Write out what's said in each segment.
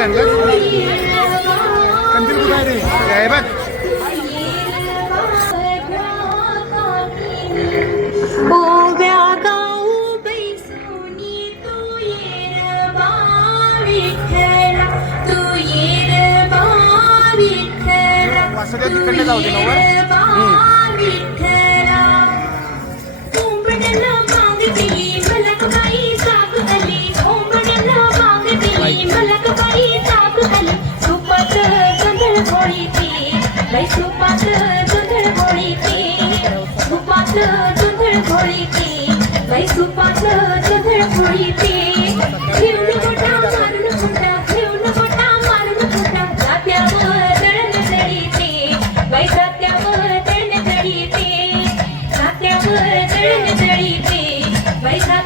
कंदील आणलं कंदील कुठं आहे रे? काय बघ. असं तिकडे जाऊ दे नवर.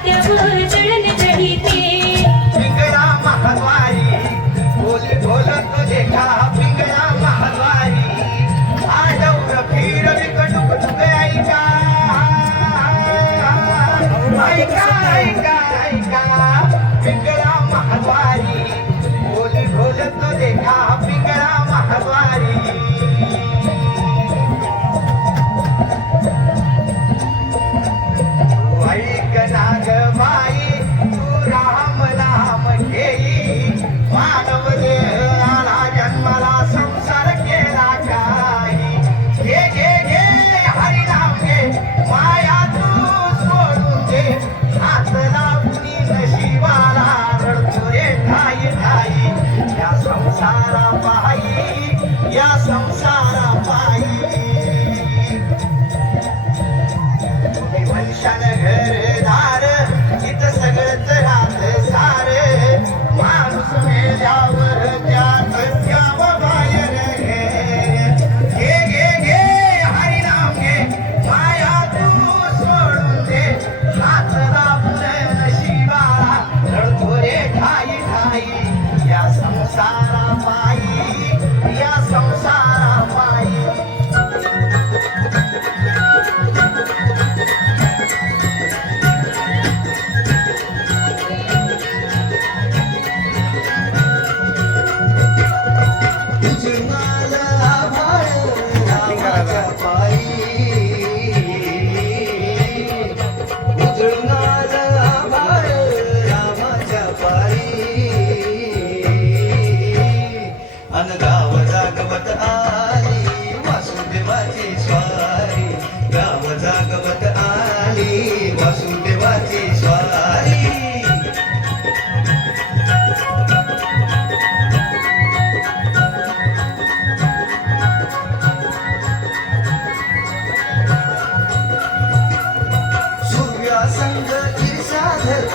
Gracias. संसारा पाहिजे या संसारा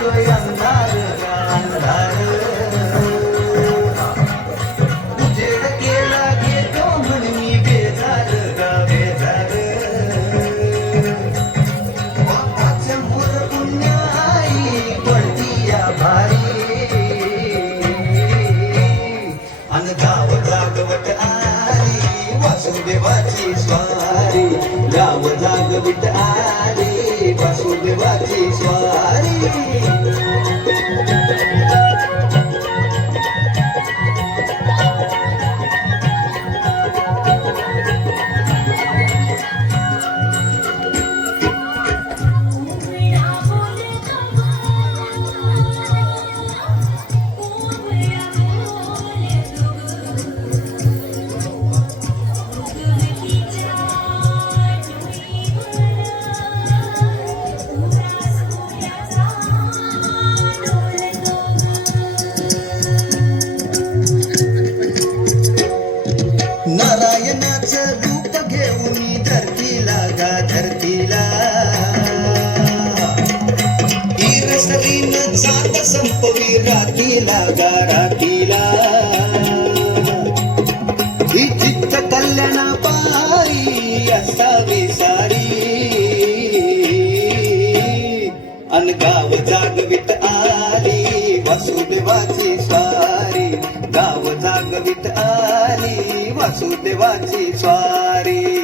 Yeah. सोन्याच रूप घेऊन धरतीला गा धरतीला. सरीन जात संपवी रातीला गा रातीला. ही कल्याणा पायी असावी सारी. अनगाव जागवित आली वासुदेवाची सारी गाव जागवित आली. वासुदेवाची स्वारी.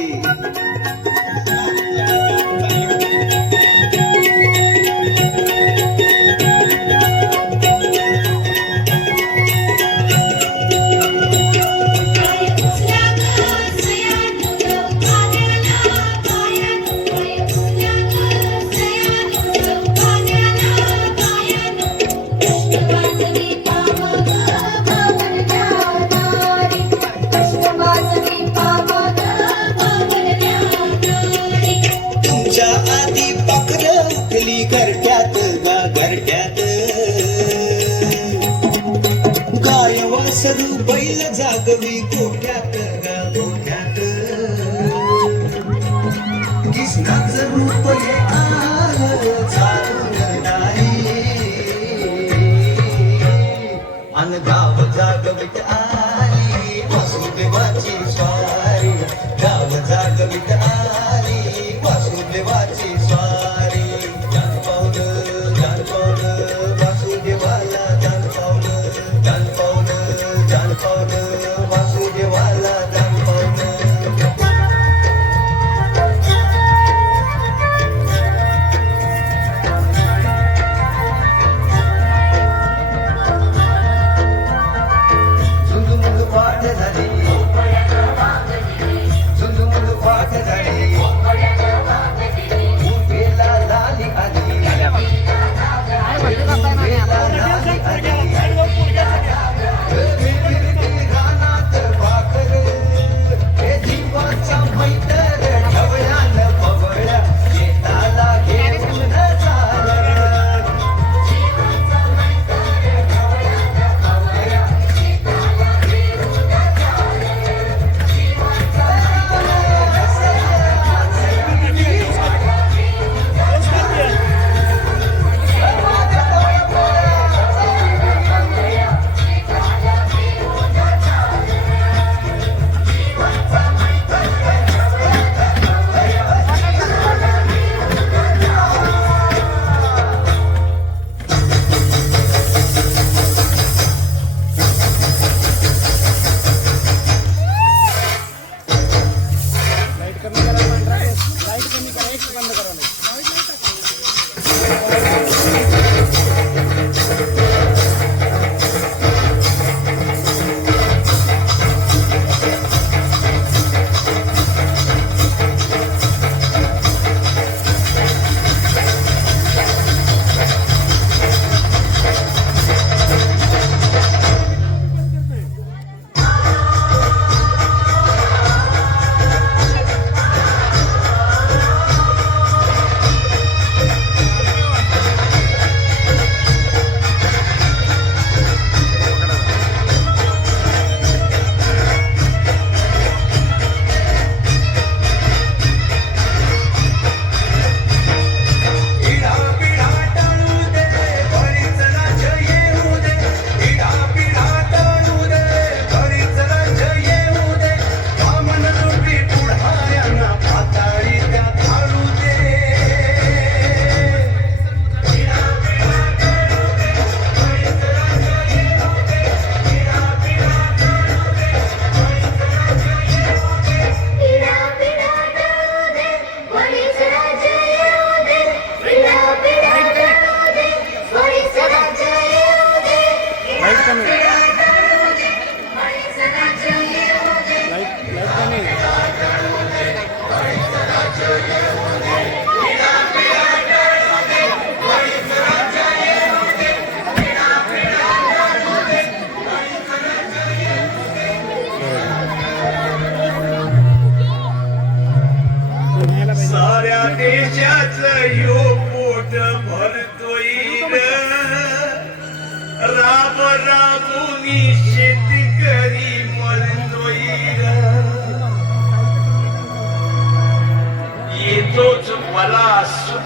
कृष्णाचं रूप हे आलं जागवित आली वासुदेवाची स्वारी. गाव जागवित आली वासुदेवाची स्वारी. जान पावलं जान पावलं वासुदेवाला जान पावलं. जान पावलं जान पावलं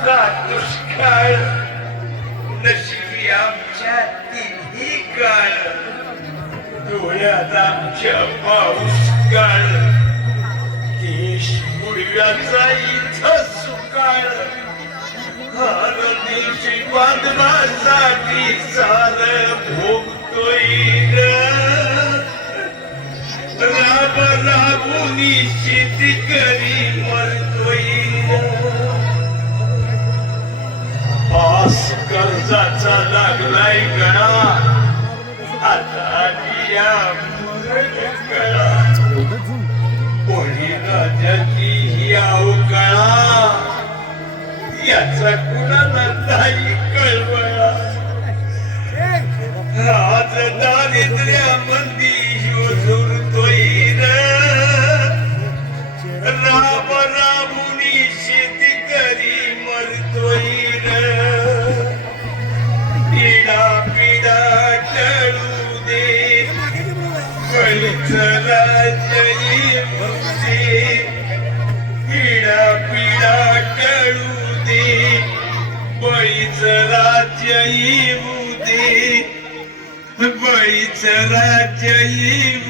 सुका दुष्काळ. नशिबी आमच्या तिन्ही काळ. डोळ्यात आमच्या पाऊस काळ. देश मुळव्याचा इथ सुकाळ. हर दिवशी बांधवासाठी चाल भोगतोय राब राबुनी शेती करी मरतो. कर्जाचा लागलाय गणा आता या गळा. कोणी राजाची ही अवकाळा. याचा कुणाला नाही कळवळा. आज βοήτσα ράτια ή